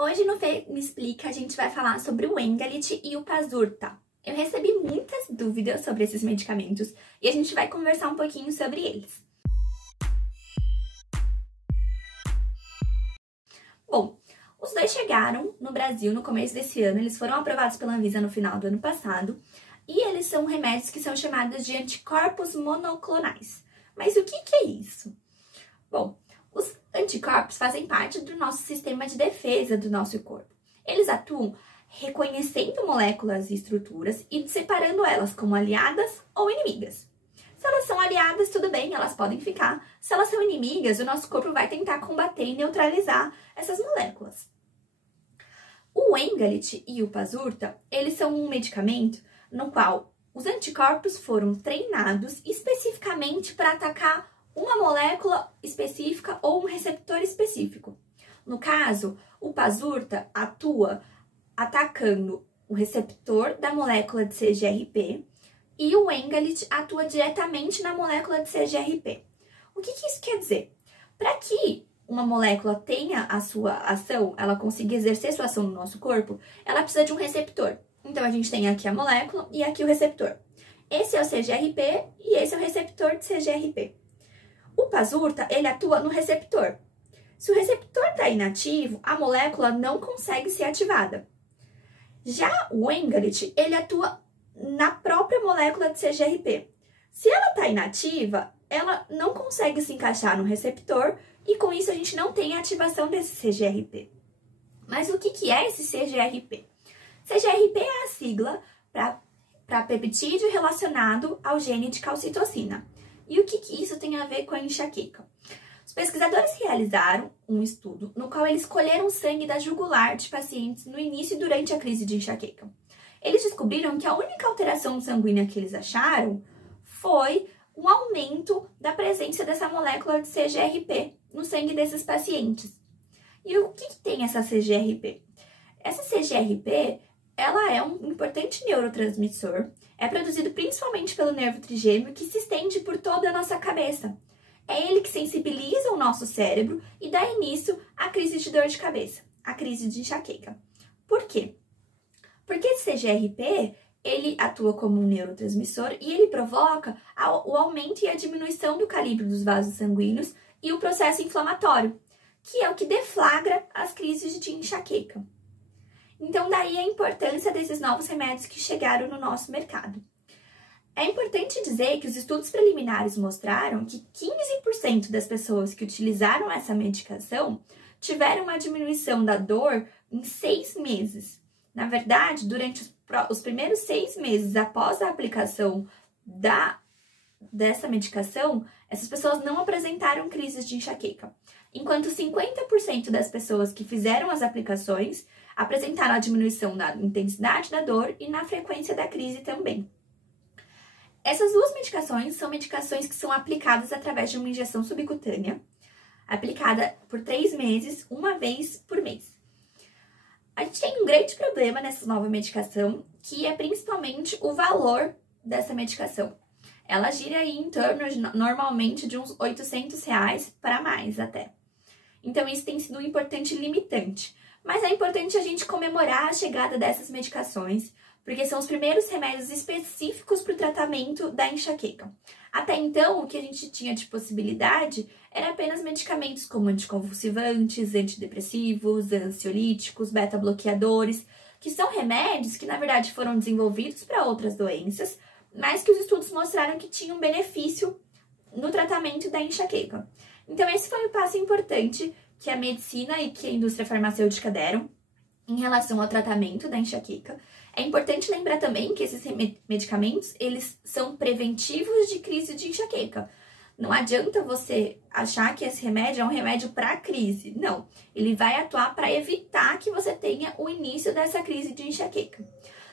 Hoje no Fê Me Explica a gente vai falar sobre o Engalit e o Pazurta. Eu recebi muitas dúvidas sobre esses medicamentos e a gente vai conversar um pouquinho sobre eles. Bom, os dois chegaram no Brasil no começo desse ano, eles foram aprovados pela Anvisa no final do ano passado e eles são remédios que são chamados de anticorpos monoclonais. Mas o que é isso? Bom, os anticorpos fazem parte do nosso sistema de defesa do nosso corpo. Eles atuam reconhecendo moléculas e estruturas e separando elas como aliadas ou inimigas. Se elas são aliadas, tudo bem, elas podem ficar. Se elas são inimigas, o nosso corpo vai tentar combater e neutralizar essas moléculas. O Engalit e o Pazurta, eles são um medicamento no qual os anticorpos foram treinados especificamente para atacar uma molécula específica ou um receptor específico. No caso, o Pazurta atua atacando o receptor da molécula de CGRP e o Engalit atua diretamente na molécula de CGRP. O que isso quer dizer? Para que uma molécula tenha a sua ação, ela consiga exercer sua ação no nosso corpo, ela precisa de um receptor. Então, a gente tem aqui a molécula e aqui o receptor. Esse é o CGRP e esse é o receptor de CGRP. O Pazurta, ele atua no receptor. Se o receptor está inativo, a molécula não consegue ser ativada. Já o Engalit, ele atua na própria molécula de CGRP. Se ela está inativa, ela não consegue se encaixar no receptor e com isso a gente não tem a ativação desse CGRP. Mas o que é esse CGRP? CGRP é a sigla para peptídeo relacionado ao gene de calcitocina. E o que isso tem a ver com a enxaqueca? Os pesquisadores realizaram um estudo no qual eles colheram sangue da jugular de pacientes no início e durante a crise de enxaqueca. Eles descobriram que a única alteração sanguínea que eles acharam foi um aumento da presença dessa molécula de CGRP no sangue desses pacientes. E o que tem essa CGRP? Essa CGRP, ela é um importante neurotransmissor, é produzido principalmente pelo nervo trigêmeo que se estende por toda a nossa cabeça. É ele que sensibiliza o nosso cérebro e dá início à crise de dor de cabeça, à crise de enxaqueca. Por quê? Porque esse CGRP, ele atua como um neurotransmissor e ele provoca o aumento e a diminuição do calibre dos vasos sanguíneos e o processo inflamatório, que é o que deflagra as crises de enxaqueca. Então, daí a importância desses novos remédios que chegaram no nosso mercado. É importante dizer que os estudos preliminares mostraram que 15% das pessoas que utilizaram essa medicação tiveram uma diminuição da dor em 6 meses. Na verdade, durante os primeiros 6 meses após a aplicação dessa medicação, essas pessoas não apresentaram crises de enxaqueca, enquanto 50% das pessoas que fizeram as aplicações apresentaram a diminuição na intensidade da dor e na frequência da crise também. Essas duas medicações são medicações que são aplicadas através de uma injeção subcutânea, aplicada por 3 meses, uma vez por mês. A gente tem um grande problema nessa nova medicação, que é principalmente o valor dessa medicação. Ela gira aí em torno, normalmente, de uns R$800 para mais até. Então, isso tem sido um importante limitante. Mas é importante a gente comemorar a chegada dessas medicações, porque são os primeiros remédios específicos para o tratamento da enxaqueca. Até então, o que a gente tinha de possibilidade era apenas medicamentos como anticonvulsivantes, antidepressivos, ansiolíticos, beta-bloqueadores, que são remédios que, na verdade, foram desenvolvidos para outras doenças, mas que os estudos mostraram que tinham benefício no tratamento da enxaqueca. Então, esse foi um passo importante que a medicina e que a indústria farmacêutica deram em relação ao tratamento da enxaqueca. É importante lembrar também que esses medicamentos, eles são preventivos de crise de enxaqueca. Não adianta você achar que esse remédio é um remédio para crise. Não, ele vai atuar para evitar que você tenha o início dessa crise de enxaqueca.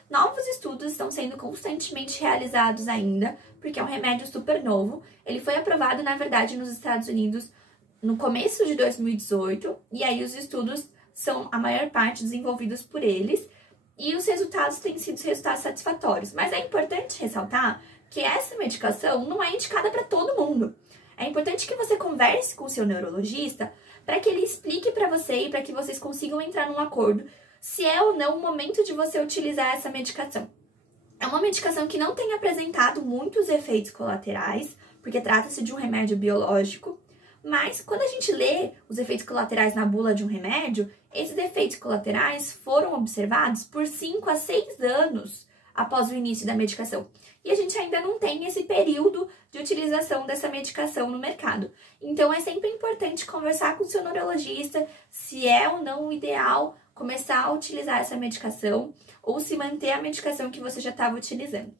Novos estudos estão sendo constantemente realizados ainda, porque é um remédio super novo. Ele foi aprovado, na verdade, nos Estados Unidos no começo de 2018, e aí os estudos são, a maior parte, desenvolvidos por eles, e os resultados têm sido resultados satisfatórios. Mas é importante ressaltar que essa medicação não é indicada para todo mundo. É importante que você converse com o seu neurologista para que ele explique para você e para que vocês consigam entrar num acordo se é ou não o momento de você utilizar essa medicação. É uma medicação que não tem apresentado muitos efeitos colaterais, porque trata-se de um remédio biológico, mas quando a gente lê os efeitos colaterais na bula de um remédio, esses efeitos colaterais foram observados por 5 a 6 anos após o início da medicação. E a gente ainda não tem esse período de utilização dessa medicação no mercado. Então, é sempre importante conversar com o seu neurologista se é ou não o ideal começar a utilizar essa medicação ou se manter a medicação que você já estava utilizando.